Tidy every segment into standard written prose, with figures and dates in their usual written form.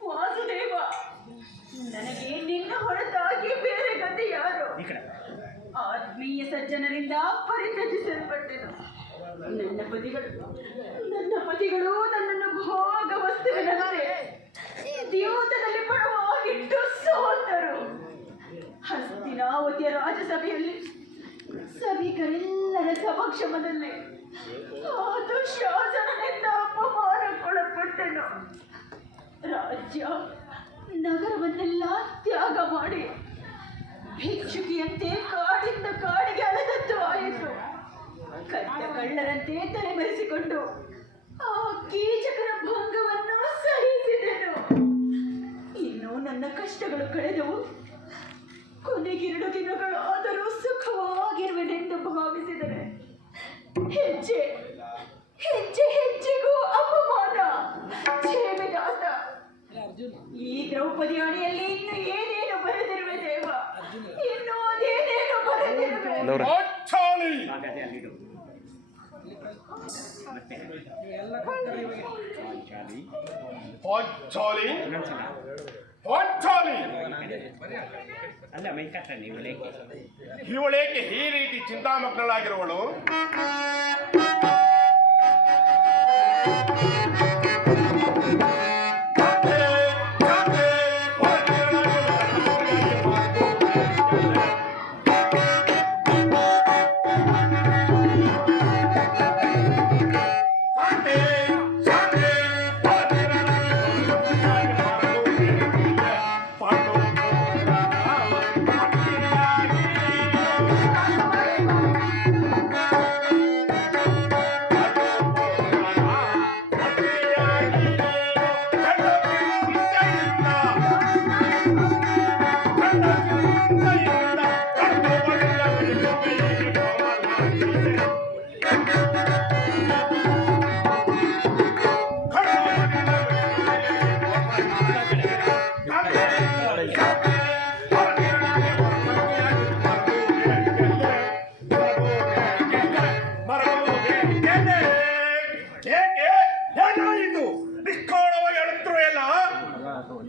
ವಾಸುದೇವ, ನನಗೆ ನಿನ್ನ ಹೊರತಾಗಿ ಬೇರೆ ಗತಿ ಯಾರು? ಆತ್ಮೀಯ ಸಜ್ಜನರಿಂದ ಪರಿತ್ಯಜಿಸಲ್ಪಟ್ಟೆನು. ನನ್ನ ಪತಿಗಳು ನನ್ನನ್ನು ಭೋಗ ವಸ್ತುವಿನಂತೆ ದ್ಯೂತದಲ್ಲಿ ಪಡವಾಗಿಟ್ಟು ಸೋತರು. ಹಸ್ತಿನಾವತಿಯ ರಾಜಸಭೆಯಲ್ಲಿ ಸಭಿಕರೆಲ್ಲರ ಸಮಕ್ಷಮದಲ್ಲಿ ಆ ದುಶ್ಯಾಸನದಿಂದ ಅಪಮಾನಕ್ಕೊಳಪಟ್ಟೆನು. ರಾಜ್ಯ ನಗರವನ್ನೆಲ್ಲ ತ್ಯಾಗ ಮಾಡಿ ಭಿಕ್ಷುಕಿಯಂತೆ ಕಾಡಿಂದ ಕಾಡಿಗೆ ಅಲೆದದ್ದು ಆಯಿತು. ಕಟ್ಟ ಕಳ್ಳರಂತೆ ತಲೆಮರೆಸಿಕೊಂಡು ಆ ಕೀಚಕರ ಭಂಗವನ್ನು ಸಹಿಸಿದೆನು. ಇನ್ನು ನನ್ನ ಕಷ್ಟಗಳು ಕಳೆದವು. ಕೊನೆಗಿರಡು ದಿನಗಳಾದರೂ ಸುಖವಾಗಿರುವೆನೆಂದು ಭಾವಿಸಿದರೆ ಹೆಜ್ಜೆ ಹೆಜ್ಜೆಗೂ ಅಪಮಾನ, ಛೇಮೆದಾತ. ಈ ದ್ರೌಪದಿ ಅಣಿಯಲ್ಲಿ ಇನ್ನು ಏನೇನು ಬರೆದಿರುವೆ ದೇವ, ಇನ್ನು ಅದೇನೇನು ಬರೆದಿರುವೆ. ಇವಳೇಕೆ ಈ ರೀತಿ ಚಿಂತಾಮಗ್ನಳಾಗಿರುವಳು?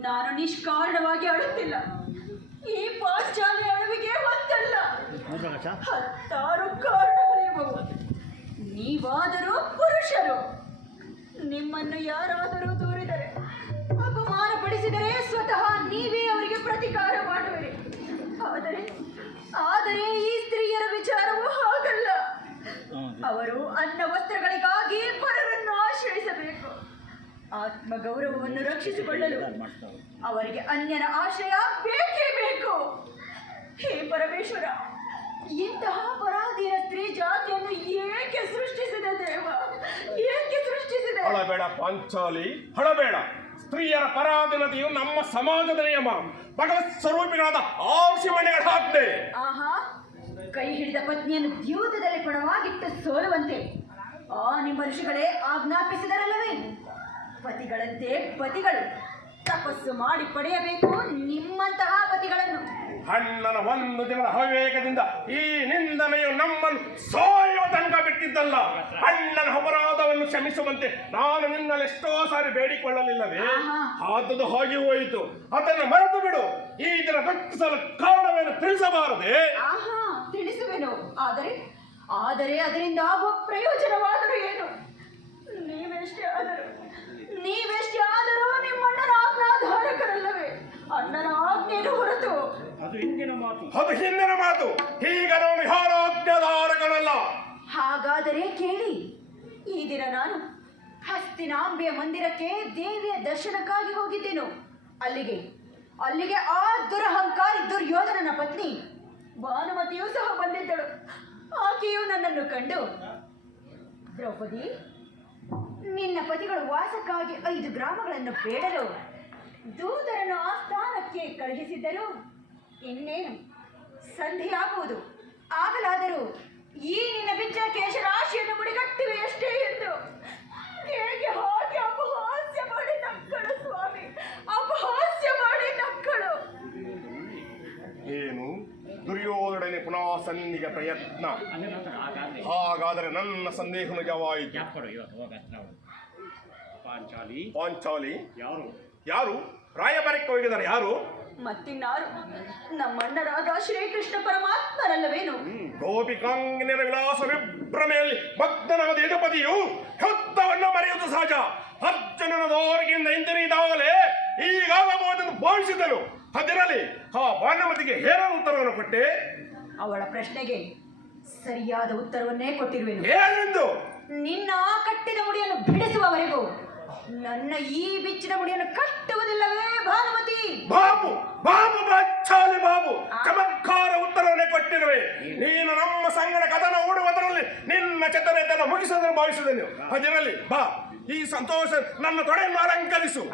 ನಾನು ನಿಷ್ಕಾರಣವಾಗಿ ಅಳುತ್ತಿಲ್ಲ. ಈ ಪಾಶ್ಚಾತ್ಯ ಅಳುವಿಗೆ ಒಂದಲ್ಲ, 10 ಕಾರಣಗಳಿರಬಹುದು. ನೀವಾದರೂ ಪುರುಷರು. ನಿಮ್ಮನ್ನು ಯಾರಾದರೂ ದೂರಿದರೆ, ಅಪಮಾನಪಡಿಸಿದರೆ ಸ್ವತಃ ನೀವೇ ಅವರಿಗೆ ಪ್ರತಿಕಾರ ಮಾಡುವಿರಿ. ಆದರೆ ಈ ಸ್ತ್ರೀಯರ ವಿಚಾರವು ಹಾಗಲ್ಲ. ಅವರು ಅನ್ನ ವಸ್ತ್ರಗಳಿಗಾಗಿ ಪರರನ್ನು ಆಶ್ರಯಿಸಬೇಕು. ಆತ್ಮಗೌರವವನ್ನು ರಕ್ಷಿಸಿಕೊಳ್ಳಲು ಅವರಿಗೆ ಅನ್ಯರ ಆಶ್ರಯ ಬೇಕೇ ಬೇಕು. ಹೇ ಪರಮೇಶ್ವರ, ಇಂತಹ ಪರಾಧೀನ ಸ್ತ್ರೀ ಜಾತಿಯನ್ನು ಏಕೆ ಸೃಷ್ಟಿಸಿದೆ ದೇವ? ಏಕೆ ಸೃಷ್ಟಿಸಿದೆ? ಹಳಬೇಡ ಪಾಂಚಾಲಿ, ಹಳಬೇಡ. ಸ್ತ್ರೀಯರ ಪರಾಧೀನತೆಯು ನಮ್ಮ ಸಮಾಜದ ನಿಯಮ. ಭಗವತ್ ಸ್ವರೂಪಿಗಳಾದ ಆರ್ಷಿಮಣಿಗಳ ಆಜ್ಞೆ. ಆಹಾ, ಕೈ ಹಿಡಿದ ಪತ್ನಿಯನ್ನು ದ್ಯೂತದಲ್ಲಿ ಪಣವಾಗಿಟ್ಟು ಸೋಲುವಂತೆ ಆ ನಿಮ್ಮ ಋಷಿಗಳೇ ಆಜ್ಞಾಪಿಸಿದರಲ್ಲವೇ? ಪತಿಗಳಂತೆ ಪತಿಗಳು ತಪಸ್ಸು ಮಾಡಿ ಪಡೆಯಬೇಕು ನಿಮ್ಮಂತಹ ಪತಿಗಳನ್ನು. ಅಣ್ಣನ ಒಂದು ದಿನದ ಅವಿವೇಕದಿಂದ ಈ ನಿಂದನೆಯು ನಮ್ಮನ್ನು ಸೋಯುವ ತನಕ ಬಿಟ್ಟಿದ್ದಲ್ಲ. ಅಣ್ಣನ ಅಪರಾಧವನ್ನು ಕ್ಷಮಿಸುವಂತೆ ನಾನು ನಿನ್ನಲ್ಲಿ ಎಷ್ಟೋ ಸಾರಿ ಬೇಡಿಕೊಳ್ಳಲಿಲ್ಲವೇ? ಆದದ್ದು ಹಾಗೆ ಹೋಯಿತು. ಅದನ್ನು ಮರೆತು ಬಿಡು. ಈ ದಿನ ದುಃಖಿಸಲು ಕಾರಣವೇನು ತಿಳಿಸಬಾರದೆ? ತಿಳಿಸುವೆನು. ಆದರೆ ಅದರಿಂದ ಆಗುವ ಪ್ರಯೋಜನವಾದರೂ ಏನು? ನೀವೆಷ್ಟೇ ಆದರೂ ನಿಮ್ಮಣ್ಣನ ಆಜ್ಞಾಧಾರಕರಲ್ಲವೇ? ಅಣ್ಣನ ಆಜ್ಞೆಯನ್ನು ಹೊರತು ಅದು ಹಿಂದಿನ ಮಾತು. ಈಗ ನಾನು ಯಾರ ಆಜ್ಞಾಧಾರಕರಲ್ಲ. ಹಾಗಾದರೆ ಕೇಳಿ. ಈ ದಿನ ನಾನು ಹಸ್ತಿನಾಂಬೆಯ ಮಂದಿರಕ್ಕೆ ದೇವಿಯ ದರ್ಶನಕ್ಕಾಗಿ ಹೋಗಿದ್ದೇನು. ಅಲ್ಲಿಗೆ ಆ ದುರಹಂಕಾರಿ ದುರ್ಯೋಧನನ ಪತ್ನಿ ಭಾನುಮತಿಯೂ ಸಹ ಬಂದಿದ್ದಳು. ಆಕೆಯು ನನ್ನನ್ನು ಕಂಡು, ದ್ರೌಪದಿ, ನಿನ್ನ ಪತಿಗಳು ವಾಸಕ್ಕಾಗಿ 5 ಗ್ರಾಮಗಳನ್ನು ಬೇಡಲು ದೂತರನ್ನು ಆ ಸ್ಥಾನಕ್ಕೆ ಕಳುಹಿಸಿದ್ದರು. ಇನ್ನೇನು ಸಂಧಿಯಾಗುವುದು. ಆಗಲಾದರೂ ಈ ನಿನ್ನ ಬಿಚ್ಚ ಕೇಶರಾಶಿಯನ್ನು ಮುಡಿಗಟ್ಟಿವೆಯಷ್ಟೇ ಎಂದು ಹೇಗೆ ಹಾಗೆ ಅಪಹಾಸ್ಯ ಮಾಡಿ ನಕ್ಕಳು ಸ್ವಾಮಿ, ಅಪಹಾಸ್ಯ ಮಾಡಿ ನಕ್ಕಳು. ಏನು ದುರ್ಯೋಧನನೇ ಪುನಃ ಸಂಧಿಗೆ ಪ್ರಯತ್ನ? ಹಾಗಾದರೆ ನನ್ನ ಸಂದೇಹ ನಿಜವಾಯಿತು. ಪಾಂಚಾಲಿ ಯಾರು ಯಾರು? ರಾಯಭಾರಕ್ಕೆ ಹೋಗಿದ್ದಾರೆ ಯಾರು? ಮತ್ತಿನ್ನಾರು ನಮ್ಮಣ್ಣರಾದ ಶ್ರೀಕೃಷ್ಣ ಪರಮಾತ್ಮರಲ್ಲವೇನು? ಗೋಪಿಕಾಂಗನೆಯ ವಿಲಾಸ ವಿಭ್ರಮೆಯಲ್ಲಿ ಭಕ್ತನಾದ ಯದುಪತಿಯು ಹೊತ್ತವನ್ನು ಮರೆಯುವುದು ಸಹಜ. ಅರ್ಜುನನ ದೋರಿಗೆಯಿಂದ ಹಿಂದಿರಿದಾಗಲೇ ಈಗಾಗಬಹುದೆಂದು ಭಾವಿಸಿದನು. ಅದರಲ್ಲಿ ಆ ಭಾನುಮತಿಗೆ ಏನೋ ಉತ್ತರವನ್ನು ಕೊಟ್ಟೆ? ಅವಳ ಪ್ರಶ್ನೆಗೆ ಸರಿಯಾದ ಉತ್ತರವನ್ನೇ ಕೊಟ್ಟಿರುವೆನು. ಏನೆಂದು? ನಿನ್ನ ಕಟ್ಟಿದ ಮುಡಿಯನ್ನು ಬಿಡಿಸುವವರೆಗೂ ನನ್ನ ಈ ಬಿಚ್ಚಿದ ಮುಡಿಯನ್ನು ಕಟ್ಟುವುದಿಲ್ಲವೇ ಭಾನುಮತಿ? ಬಾಬು ಬಾಬು ಬಚ್ಚಾಲಿ ಬಾಬು ಚಮತ್ಕಾರ ಉತ್ತರವನ್ನೇ ಕೊಟ್ಟಿರುವೆ. ನೀನು ನಮ್ಮ ಸಂಗಡ ಕದನ ಓಡುವುದರಲ್ಲಿ ನಿನ್ನ ಚತುರತೆಯನ್ನು ಮುಗಿಸೋದನ್ನು ಭಾವಿಸಿದೆನು. ಅದರಲ್ಲಿ ಬಾ, ಈ ಸಂತೋಷ ನನ್ನ ತೊಡೆಯನ್ನು ಅಲಂಕರಿಸು.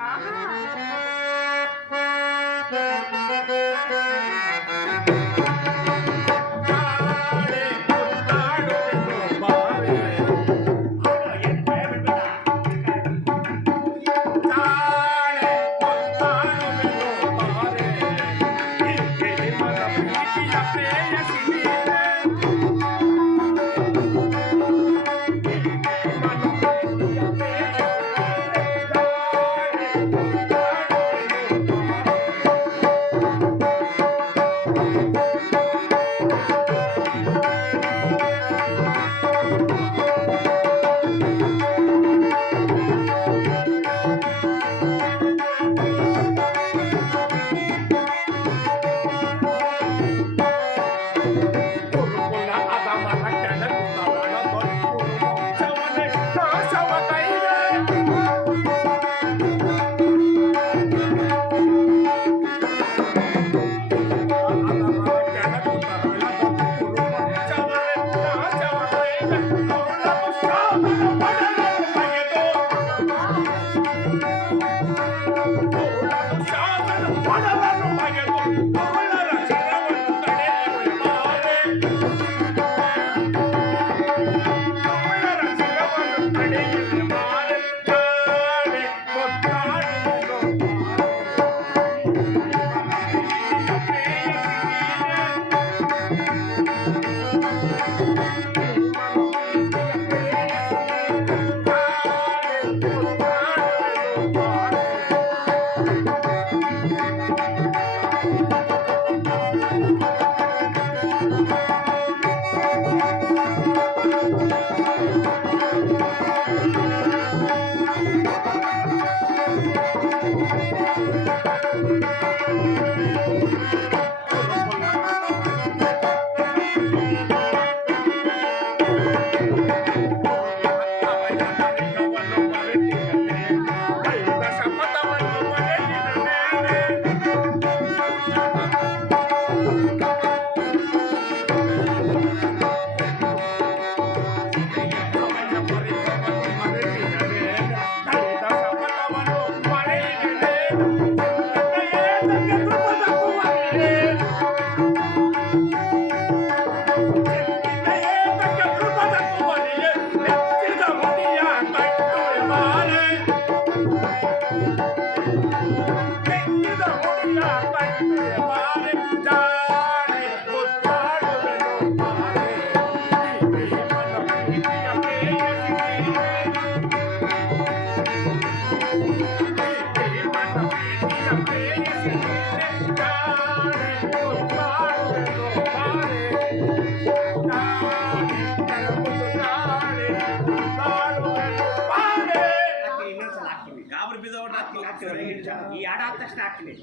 ಈ ಹಾಡು ಆದ ತಕ್ಷಣ ಹಾಕ್ತೀನಿ.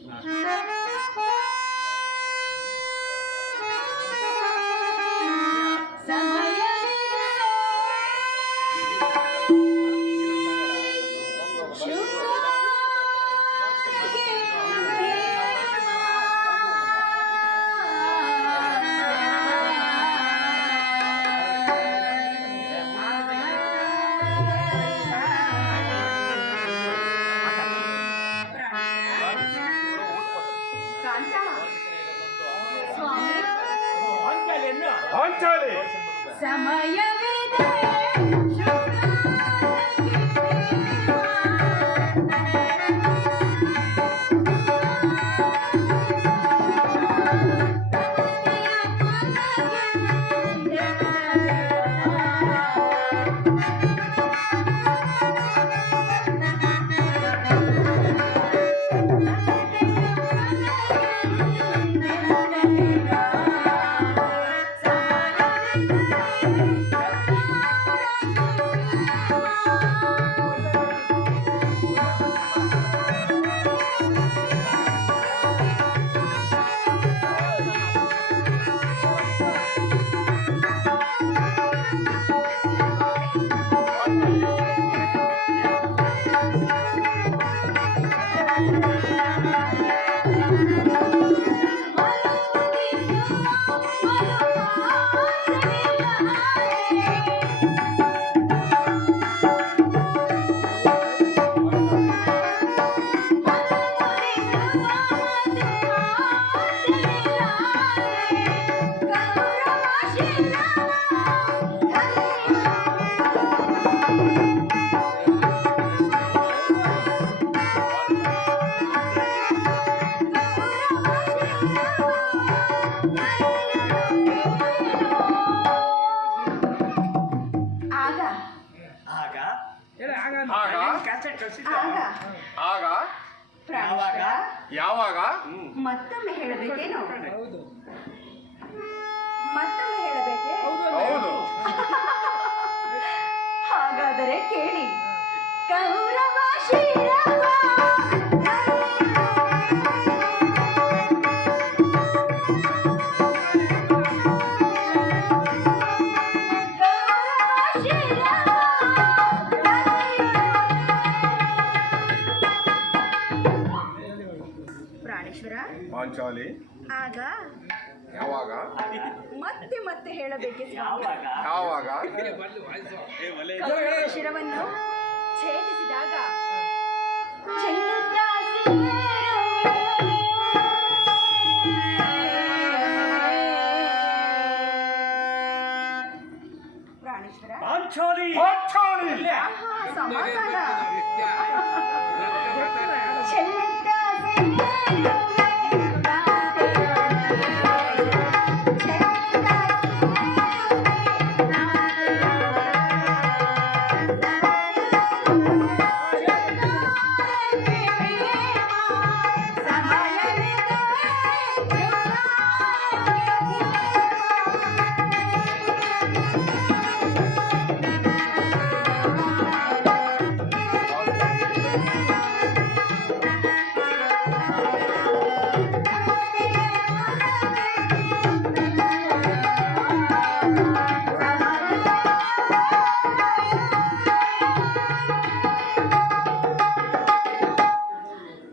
ಪಾಂಚಾಲಿ ಸಮಯವಿದೆ ಭಾಷೆ ಕಲಿಸಿದ ಆಗ ಆಗ ಪ್ರಾಣೇಶ್ವರ ಯಾವಾಗ ಮತ್ತೊಮ್ಮೆ ಹೇಳಬೇಕೇನು? ಮತ್ತೊಮ್ಮೆ ಹೇಳಬೇಕೆ? ಹೌದು ಹಾಗಾದರೆ ಕೇಳಿ. ಕೌರವ ಶಿರವ ಪ್ರಾಣೇಶ್ವರ ಪಾಂಚಾಲಿ ಆಗ ಯಾವಾಗ ಮತ್ತೆ ಮತ್ತೆ ಹೇಳಬೇಕೆ? ಯಾವಾಗ ಯಾವಾಗ ಕೌರವರ ಶಿರವನ್ನು ಛೇದಿಸಿದಾಗ ಚೆಲ್ಲುತ್ತಾ ಪ್ರಾಣೇಶ್ವರ ಪಾಂಚಾಲಿ ಪಾಂಚಾಲಿ ಆಹಾ, ಸಮಾಧಾನ. ಚೆಲ್ಲುತ್ತಾ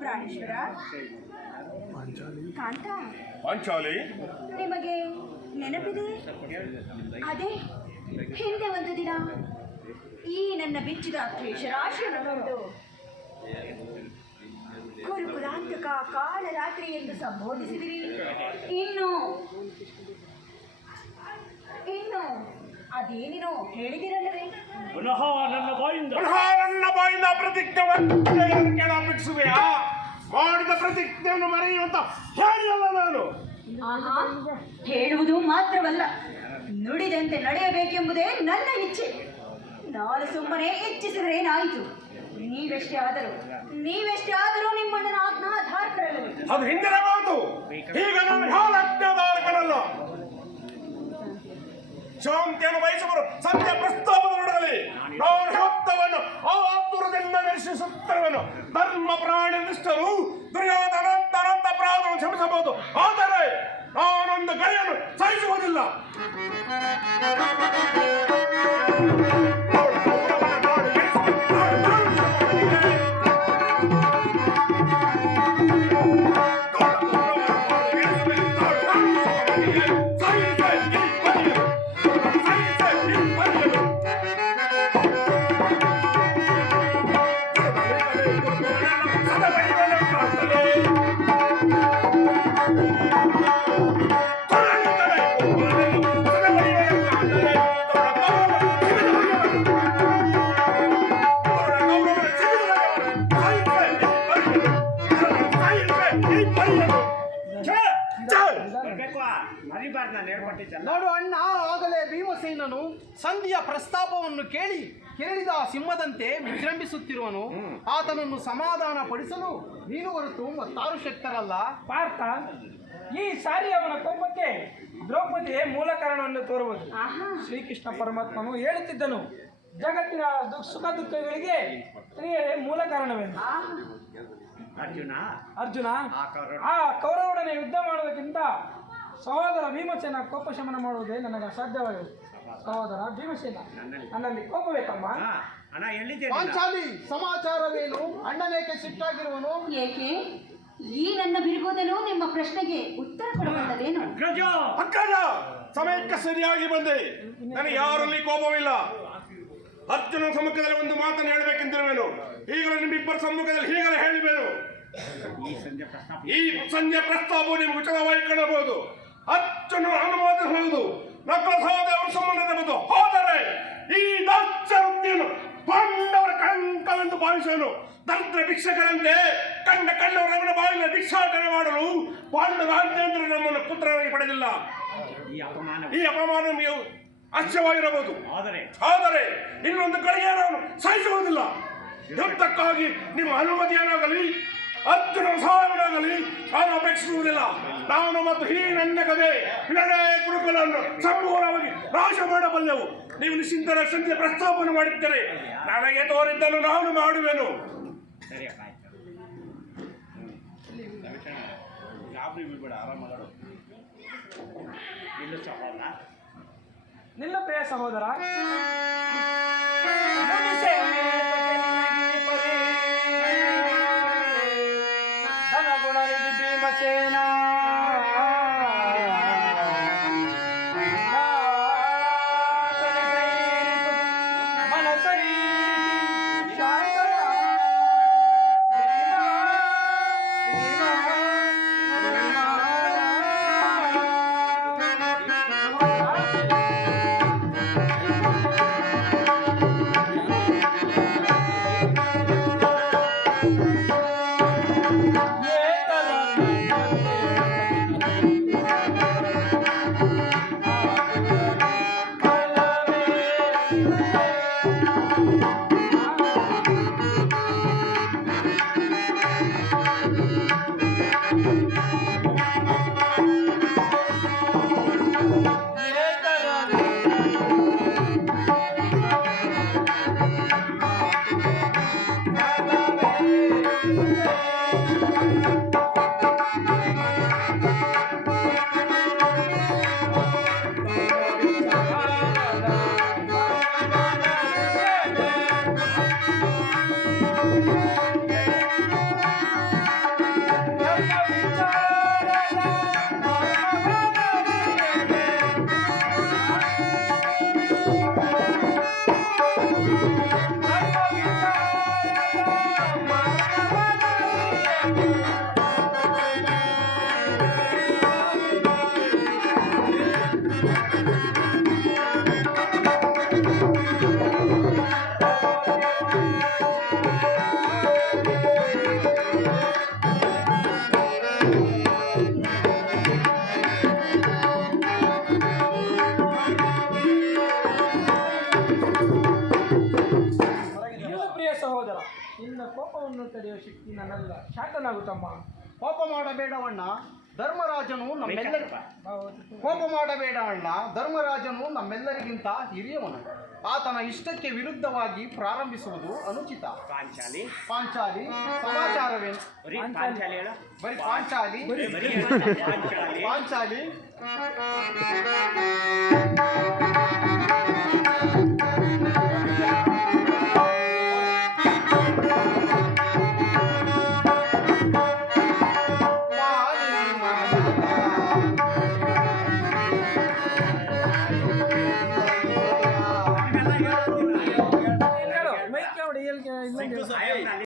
ಪ್ರಾಣೇಶ್ವರ ಕಾಂತ, ಪಾಂಚಾಲಿ ನಿಮಗೆ ನೆನಪಿದೆ? ಅದೇ ಹಿಂದೆ ಒಂದು ದಿನ ಈ ನನ್ನ ಬಿಚ್ಚಿದ ದ್ವೇಷರಾಶಿಯನ್ನು ನೋಡು ಕುರುಕುಲಾಂತಕ ಕಾಳರಾತ್ರಿ ಎಂದು ಸಂಬೋಧಿಸಿದಿರಿ. ಇನ್ನು ಅದೇನೇನೋ ಹೇಳಿದಿರಲ್ಲವೇ? ಪುನಃ ನನ್ನ ಬಾಯಿಂದ ನನ್ನ ಬಾಯಿಂದ ಪ್ರತಿಜ್ಞೆಯನ್ನು ಕೇಳಾಪಿಸುವೆಯಾ? ಮಾಡಿದ ಪ್ರತಿಜ್ಞೆಯನ್ನು ಮರೆಯುವಂತ ಹೇಳಿಯಲ್ಲ ನಾನು. ಆಹಾ, ಹೇಳುವುದು ಮಾತ್ರವಲ್ಲ, ನುಡಿದಂತೆ ನಡೆಯಬೇಕೆಂಬುದೇ ನನ್ನ ಇಚ್ಛೆ. ನಾನು ಸುಮ್ಮನೆ ಇಚ್ಛಿಸಿದ್ರೇನಾಯಿತು? ನೀವೆಷ್ಟೇ ಆದರೂ ನಿಮ್ಮಣ್ಣನ ಆಜ್ಞಾಧಾರಕರಲ್ಲವೇ? ಅದು ಹಿಂದಿರಬಹುದು. ಈಗ ನಾನು ಯಾವ ಆಜ್ಞಾಧಾರಕರಲ್ಲ. ಶಾಂತಿಯನ್ನು ಬಯಸುವರು ಸತ್ಯ ಪ್ರಸ್ತಾಪದೊಡಗಲಿ ನಾನು ಹೊತ್ತವನ್ನು ಆತುರದಿಂದ ನಿರೀಕ್ಷಿಸುತ್ತಿರುವನು. ಧರ್ಮ ಪ್ರಾಣಿ ನಿಷ್ಠರು ದುರ್ಯೋಧನ ಅನಂತ ಅಪರಾಧವನ್ನು ಕ್ಷಮಿಸಬಹುದು, ಆದರೆ ನಾನೊಂದು ಗರಿಯನ್ನು ಸಹಿಸುವುದಿಲ್ಲ. ಮರಿಬಾರ್ದು, ನಾನು ಹೇಳ್ಕೊಟ್ಟಿದ್ದಲ್ಲ. ನೋಡು ಅಣ್ಣ, ಆಗಲೇ ಭೀಮಸೇನನು ಸಂಧಿಯ ಪ್ರಸ್ತಾಪವನ್ನು ಕೇಳಿದ ಸಿಂಹದಂತೆ ವಿಜೃಂಭಿಸುತ್ತಿರುವನು. ಆತನನ್ನು ಸಮಾಧಾನ ಪಡಿಸಲು ನೀನು ಹೊರತು ಮತ್ತಾರು ಶಕ್ತರಲ್ಲ. ಪಾರ್ಥ, ಈ ಸಾರಿ ಅವನ ಕೋಪಕ್ಕೆ ದ್ರೌಪದಿಯೇ ಮೂಲ ಕಾರಣವನ್ನು ತೋರುವುದು. ಶ್ರೀಕೃಷ್ಣ ಪರಮಾತ್ಮನು ಹೇಳುತ್ತಿದ್ದನು, ಜಗತ್ತಿನ ಸುಖ ದುಃಖಗಳಿಗೆ ಸ್ತ್ರೀಯರೇ ಮೂಲ ಕಾರಣವೆಂದು. ಅರ್ಜುನ ಆ ಕೌರವರೊಡನೆ ಯುದ್ಧ ಮಾಡುವುದಕ್ಕಿಂತ ಸಹೋದರ ಭೀಮಸೇನ ಕೋಪ ಶಮನ ಮಾಡುವುದೇ ನನಗೆ ಅಸಾಧ್ಯವಾಗಿದೆ. ಸಹೋದರ ಭೀಮಸೇನ, ನನ್ನಲ್ಲಿ ಕೋಪ ಬೇಕಮ್ಮ. ಪಾಂಚಾಲಿ, ಸಮಾಚಾರವೇನು? ಅಣ್ಣನೇಕೆ ಸಿಟ್ಟಾಗಿರುವನು? ಏಕೆ? ಈ ನನ್ನ ಬಿರುಗೋದನು ನಿಮ್ಮ ಪ್ರಶ್ನೆಗೆ ಉತ್ತರ ಕೊಡುವಂತದೇನು? ಅಕ್ಕನ ಸಮಯಕ್ಕೆ ಸರಿಯಾಗಿ ಬಂದೆ. ನನಗೆ ಯಾರಲ್ಲಿ ಕೋಪವಿಲ್ಲ. ಅರ್ಜುನ ಸಮ್ಮುಖದಲ್ಲಿ ಒಂದು ಮಾತನ್ನು ಹೇಳಬೇಕೆಂದಿರುವೆನು. ಈಗಲೇ ನಿಮ್ಮಿಬ್ಬರ ಸಮ್ಮುಖದಲ್ಲಿ ಹೀಗಲೇ ಹೇಳಿಬೇನು. ಈ ಸಂಜೆ ಪ್ರಸ್ತಾಪವು ನಿಮ್ಗೆ ಉಚಿತವಾಗಿ ಕಾಣಬಹುದು. ಅರ್ಜುನ ಅನುಮೋದಿಸಬಹುದು, ನಕಲ ಸಹೋದರ ಸಂಬಂಧಬಹುದು. ಹೋದರೆ ಈ ದಾಸ್ಯವನ್ನು ಪಾಂಡವರ ಕಳಂಕವೆಂದು ಭಾವಿಸುವನು. ದರಿದ್ರ ಭಿಕ್ಷಕರಂತೆ ಕಂಡವರವರ ಬಾಯಿನ ಭಿಕ್ಷಾಟನೆ ಮಾಡಲು ಪಾಂಡವ ರಾಜ್ಯೇಂದ್ರ ನಮ್ಮನ್ನು ಪುತ್ರನಾಗಿ ಪಡೆದಿಲ್ಲ. ಈ ಅಪಮಾನ ನಮಗೆ ಅಶ್ಯವಾಗಿರಬಹುದು, ಆದರೆ ಇನ್ನೊಂದು ಗಳಿಗೆ ನಾನು ಸಹಿಸುವುದಿಲ್ಲ. ಯುದ್ಧಕ್ಕಾಗಿ ನಿಮ್ಮ ಅನುಮತಿಯನ್ನಾಗಲಿ ಅರ್ಜುನ ಸಹಾಯವನ್ನಾಗಲಿ ನಾನು ಅಪೇಕ್ಷಿಸುವುದಿಲ್ಲ. ನಾನು ಮತ್ತು ಈ ನನ್ನ ಕದೆ ಎರಡೇ ಕುರುಕುಲನ್ನು ಸಂಪೂರ್ಣವಾಗಿ ನಾಶ ಮಾಡಬಲ್ಲೆವು. ನೀವು ನಿಶ್ಚಿಂತರ ಸಂಖ್ಯೆ ಪ್ರಸ್ತಾಪನೆ ಮಾಡಿದ್ದರೆ ನನಗೆ ತೋರಿದ್ದನ್ನು ನಾನು ಮಾಡುವೆನು. ಸರಿಯಪ್ಪ ಆಯ್ತು. ಗಾಬರಿ ಬಿಡ್ಬೇಡ, ಆರಾಮ ಮಾತಾಡು. ಇಲ್ಲೂ ಸಹೋದರ, ನಿಲ್ಲ ಪ್ರಿಯ ಸಹೋದರ. ಮುಗಿಸೆ ನಿನಗೆ ಪರಿ ಧನಗುಣನಿಧಿ ಭೀಮಸೇನ ಮನಸರಿ ಸಹೋದರ, ನಿನ್ನ ಕೋಪವನ್ನು ತಡೆಯುವ ಶಕ್ತಿ ನನ್ನಲ್ಲ. ಶಾಂತನಾಗುತ್ತಮ್ಮ. ಕೋಪ ಮಾಡಬೇಡವಣ್ಣ, ಧರ್ಮರಾಜನು ಕೋಪ ಮಾಡಬೇಡವಣ್ಣ, ಧರ್ಮರಾಜನು ನಮ್ಮೆಲ್ಲರಿಗಿಂತ ಹಿರಿಯವನು. ಆತನ ಇಷ್ಟಕ್ಕೆ ವಿರುದ್ಧವಾಗಿ ಪ್ರಾರಂಭಿಸುವುದು ಅನುಚಿತ. ಪಾಂಚಾಲಿ ಪಾಂಚಾಲಿ ಸಮಾಚಾರವೇನು? ಬರೀ ಪಾಂಚಾಲಿ ಹೇಳ. ಬರೀ ಪಾಂಚಾಲಿ ಬರೀ ಪಾಂಚಾಲಿ. ಪಾಂಚಾಲಿ